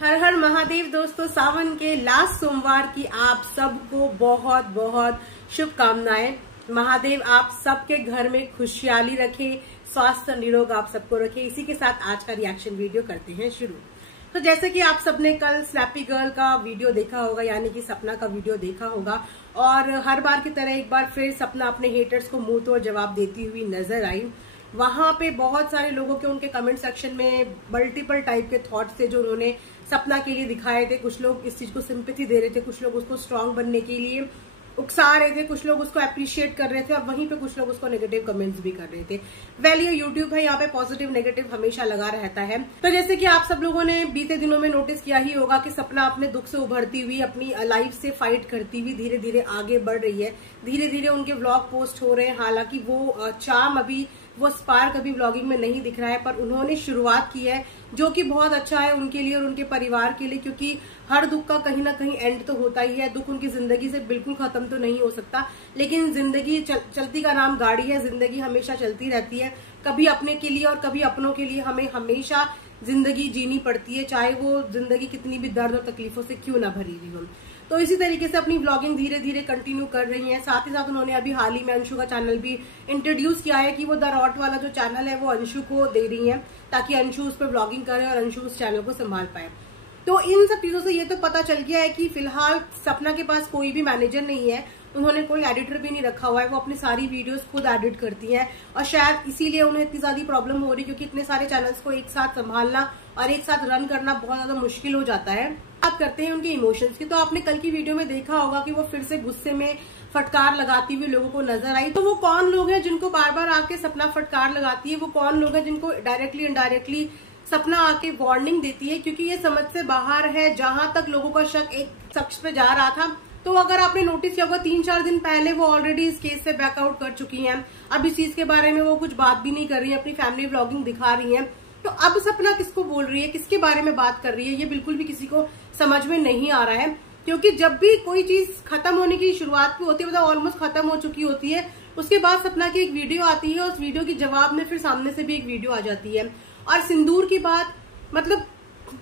हर हर महादेव दोस्तों, सावन के लास्ट सोमवार की आप सबको बहुत बहुत शुभकामनाएं। महादेव आप सबके घर में खुशहाली रखे, स्वास्थ्य निरोग आप सबको रखे। इसी के साथ आज का रिएक्शन वीडियो करते हैं शुरू। तो जैसे कि आप सबने कल स्नैपी गर्ल का वीडियो देखा होगा, यानी कि सपना का वीडियो देखा होगा, और हर बार की तरह एक बार फिर सपना अपने हेटर्स को मुंह तोड़ जवाब देती हुई नजर आई। वहां पे बहुत सारे लोगों के उनके कमेंट सेक्शन में मल्टीपल टाइप के थॉट्स थे जो उन्होंने सपना के लिए दिखाए थे। कुछ लोग इस चीज को सिंपैथी दे रहे थे, कुछ लोग उसको स्ट्रांग बनने के लिए उकसा रहे थे, कुछ लोग उसको अप्रिशिएट कर रहे थे, और वहीं पे कुछ लोग उसको नेगेटिव कमेंट्स भी कर रहे थे। वेल, ये यूट्यूब है, यहाँ पे पॉजिटिव नेगेटिव हमेशा लगा रहता है। तो जैसे कि आप सब लोगों ने बीते दिनों में नोटिस किया ही होगा कि सपना अपने दुख से उभरती हुई, अपनी लाइफ से फाइट करती हुई धीरे धीरे आगे बढ़ रही है। धीरे धीरे उनके व्लॉग पोस्ट हो रहे हैं। हालांकि वो चार्म अभी, वो स्पार्क अभी व्लॉगिंग में नहीं दिख रहा है, पर उन्होंने शुरुआत की है, जो कि बहुत अच्छा है उनके लिए और उनके परिवार के लिए, क्योंकि हर दुख का कहीं ना कहीं एंड तो होता ही है। दुख उनकी जिंदगी से बिल्कुल खत्म तो नहीं हो सकता, लेकिन जिंदगी चलती का नाम गाड़ी है। जिंदगी हमेशा चलती रहती है, कभी अपने के लिए और कभी अपनों के लिए हमें हमेशा जिंदगी जीनी पड़ती है, चाहे वो जिंदगी कितनी भी दर्द और तकलीफों से क्यों ना भरी हुई हो। तो इसी तरीके से अपनी व्लॉगिंग धीरे धीरे कंटिन्यू कर रही हैं। साथ ही साथ उन्होंने अभी हाल ही में अंशु का चैनल भी इंट्रोड्यूस किया है कि वो द रॉट वाला जो चैनल है वो अंशु को दे रही है, ताकि अंशु उस पर व्लॉगिंग करे और अंशु उस चैनल को संभाल पाए। तो इन सब चीजों से ये तो पता चल गया है कि फिलहाल सपना के पास कोई भी मैनेजर नहीं है, उन्होंने कोई एडिटर भी नहीं रखा हुआ है। वो अपनी सारी वीडियोस खुद एडिट करती हैं, और शायद इसीलिए उन्हें इतनी ज्यादा प्रॉब्लम हो रही, क्योंकि इतने सारे चैनल्स को एक साथ संभालना और एक साथ रन करना बहुत ज्यादा मुश्किल हो जाता है। बात करते हैं उनके इमोशंस की, तो आपने कल की वीडियो में देखा होगा कि वो फिर से गुस्से में फटकार लगाती हुई लोगों को नजर आई। तो वो कौन लोग हैं जिनको बार बार आके सपना फटकार लगाती है? वो कौन लोग हैं जिनको डायरेक्टली इनडायरेक्टली सपना आके वार्निंग देती है? क्योंकि ये समझ से बाहर है। जहां तक लोगों का शक एक शख्स पे जा रहा था, तो अगर आपने नोटिस किया होगा 3-4 दिन पहले वो ऑलरेडी इस केस से बैकआउट कर चुकी हैं। अब इस चीज के बारे में वो कुछ बात भी नहीं कर रही है, अपनी फैमिली व्लॉगिंग दिखा रही है। तो अब सपना किसको बोल रही है, किसके बारे में बात कर रही है, ये बिल्कुल भी किसी को समझ में नहीं आ रहा है। क्योंकि जब भी कोई चीज खत्म होने की शुरुआत भी होती है, मतलब ऑलमोस्ट खत्म हो चुकी होती है, उसके बाद सपना की एक वीडियो आती है, उस वीडियो के जवाब में फिर सामने से भी एक वीडियो आ जाती है। और सिंदूर की बात, मतलब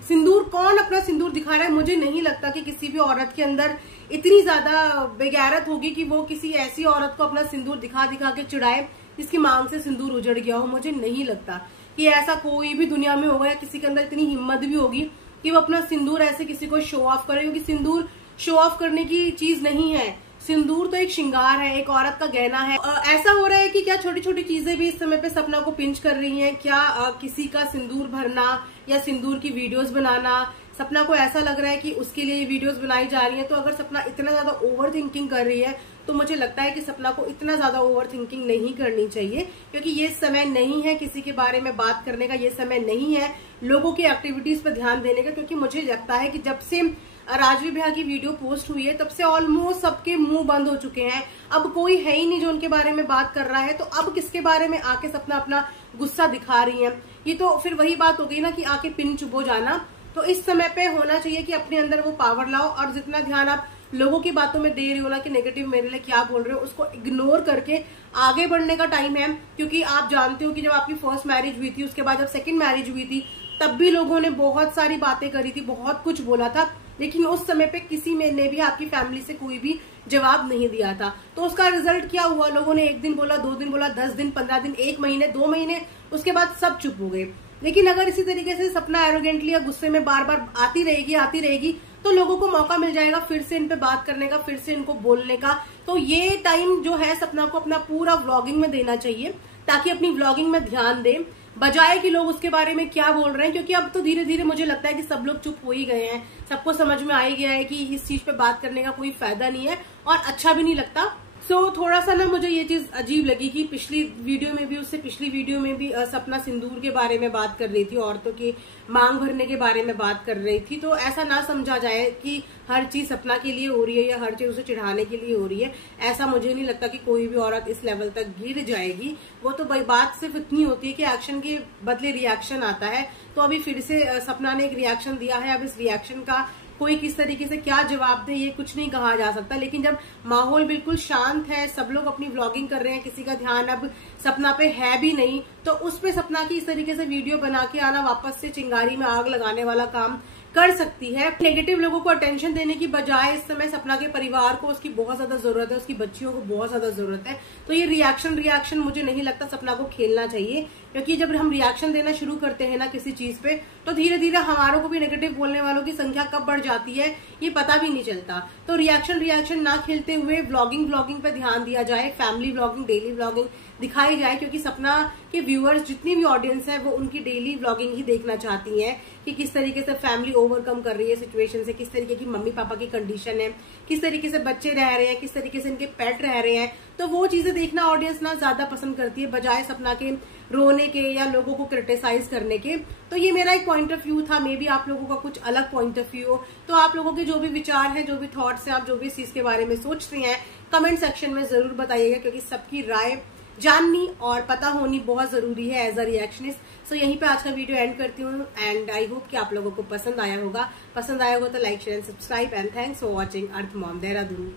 सिंदूर, कौन अपना सिंदूर दिखा रहा है? मुझे नहीं लगता कि किसी भी औरत के अंदर इतनी ज्यादा बेगैरत होगी कि वो किसी ऐसी औरत को अपना सिंदूर दिखा दिखा के चिढ़ाए जिसकी मांग से सिंदूर उजड़ गया हो। मुझे नहीं लगता कि ऐसा कोई भी दुनिया में होगा, या किसी के अंदर इतनी हिम्मत भी होगी कि वो अपना सिंदूर ऐसे किसी को शो ऑफ करे, क्योंकि सिंदूर शो ऑफ करने की चीज नहीं है। सिंदूर तो एक श्रृंगार है, एक औरत का गहना है। ऐसा हो रहा है कि क्या छोटी छोटी चीजें भी इस समय पे सपना को पिंच कर रही हैं? क्या किसी का सिंदूर भरना या सिंदूर की वीडियोस बनाना सपना को ऐसा लग रहा है कि उसके लिए वीडियोस बनाई जा रही है? तो अगर सपना इतना ज्यादा ओवर थिंकिंग कर रही है, तो मुझे लगता है कि सपना को इतना ज्यादा ओवर थिंकिंग नहीं करनी चाहिए, क्योंकि ये समय नहीं है किसी के बारे में बात करने का, ये समय नहीं है लोगों की एक्टिविटीज पर ध्यान देने का। क्योंकि मुझे लगता है कि जब से राजवी भैया की वीडियो पोस्ट हुई है, तब से ऑलमोस्ट सबके मुंह बंद हो चुके हैं। अब कोई है ही नहीं जो उनके बारे में बात कर रहा है, तो अब किसके बारे में आके सपना अपना गुस्सा दिखा रही है? ये तो फिर वही बात हो गई ना कि आके पिन चुभो जाना। तो इस समय पे होना चाहिए कि अपने अंदर वो पावर लाओ, और जितना ध्यान आप लोगों की बातों में दे रही हो ना कि नेगेटिव मेरे लिए क्या बोल रहे हो, उसको इग्नोर करके आगे बढ़ने का टाइम है। क्योंकि आप जानते हो कि जब आपकी फर्स्ट मैरिज हुई थी, उसके बाद जब सेकंड मैरिज हुई थी, तब भी लोगों ने बहुत सारी बातें करी थी, बहुत कुछ बोला था, लेकिन उस समय पे किसी ने भी आपकी फैमिली से कोई भी जवाब नहीं दिया था। तो उसका रिजल्ट क्या हुआ? लोगों ने 1 दिन बोला, 2 दिन बोला, 10 दिन, 15 दिन, 1 महीने, 2 महीने, उसके बाद सब चुप हो गए। लेकिन अगर इसी तरीके से सपना एरोगेंटली या गुस्से में बार बार आती रहेगी, तो लोगों को मौका मिल जाएगा फिर से इन पे बात करने का, फिर से इनको बोलने का। तो ये टाइम जो है सपना को अपना पूरा व्लॉगिंग में देना चाहिए, ताकि अपनी व्लॉगिंग में ध्यान दे, बजाय कि लोग उसके बारे में क्या बोल रहे हैं। क्योंकि अब तो धीरे धीरे मुझे लगता है कि सब लोग चुप हो ही गए हैं, सबको समझ में आ ही गया है कि इस चीज पे बात करने का कोई फायदा नहीं है और अच्छा भी नहीं लगता। थोड़ा सा ना मुझे ये चीज अजीब लगी कि पिछली वीडियो में भी, उससे पिछली वीडियो में भी सपना सिंदूर के बारे में बात कर रही थी, औरतों की मांग भरने के बारे में बात कर रही थी। तो ऐसा ना समझा जाए कि हर चीज सपना के लिए हो रही है या हर चीज उसे चिढ़ाने के लिए हो रही है। ऐसा मुझे नहीं लगता कि कोई भी औरत इस लेवल तक गिर जाएगी। वो तो बात सिर्फ इतनी होती है कि एक्शन के बदले रिएक्शन आता है। तो अभी फिर से सपना ने एक रिएक्शन दिया है। अब इस रिएक्शन का कोई किस तरीके से क्या जवाब दे, ये कुछ नहीं कहा जा सकता। लेकिन जब माहौल बिल्कुल शांत है, सब लोग अपनी व्लॉगिंग कर रहे हैं, किसी का ध्यान अब सपना पे है भी नहीं, तो उस पे सपना की इस तरीके से वीडियो बना के आना, वापस से चिंगारी में आग लगाने वाला काम कर सकती है। नेगेटिव लोगों को अटेंशन देने की बजाय इस समय सपना के परिवार को उसकी बहुत ज्यादा जरूरत है, उसकी बच्चियों को बहुत ज्यादा जरूरत है। तो ये रिएक्शन मुझे नहीं लगता सपना को खेलना चाहिए, क्योंकि जब हम रिएक्शन देना शुरू करते हैं ना किसी चीज पे, तो धीरे धीरे हमारों को भी नेगेटिव बोलने वालों की संख्या कब बढ़ जाती है ये पता भी नहीं चलता। तो रिएक्शन ना खेलते हुए व्लॉगिंग पे ध्यान दिया जाए, फैमिली व्लॉगिंग, डेली व्लॉगिंग दिखाई जाए, क्योंकि सपना के व्यूअर्स जितनी भी ऑडियंस है वो उनकी डेली व्लॉगिंग ही देखना चाहती है कि किस तरीके से फैमिली ओवरकम कर रही है सिचुएशन से, किस तरीके की मम्मी पापा की कंडीशन है, किस तरीके से बच्चे रह रहे हैं, किस तरीके से इनके पेट रह रहे हैं। तो वो चीजें देखना ऑडियंस ना ज्यादा पसंद करती है, बजाय सपना के रोने के या लोगों को क्रिटिसाइज करने के। तो ये मेरा एक पॉइंट ऑफ व्यू था, मे बी आप लोगों का कुछ अलग पॉइंट ऑफ व्यू हो। तो आप लोगों के जो भी विचार है, जो भी थॉट्स हैं, आप जो भी इस चीज के बारे में सोचते हैं, कमेंट सेक्शन में जरूर बताइएगा, क्योंकि सबकी राय जाननी और पता होनी बहुत जरूरी है एज अ रिएक्शनिस्ट। सो यहीं पे आज का वीडियो एंड करती हूँ, एंड आई होप कि आप लोगों को पसंद आया होगा। पसंद आया होगा तो like, share and subscribe, and thanks for watching earth mom Dehradun.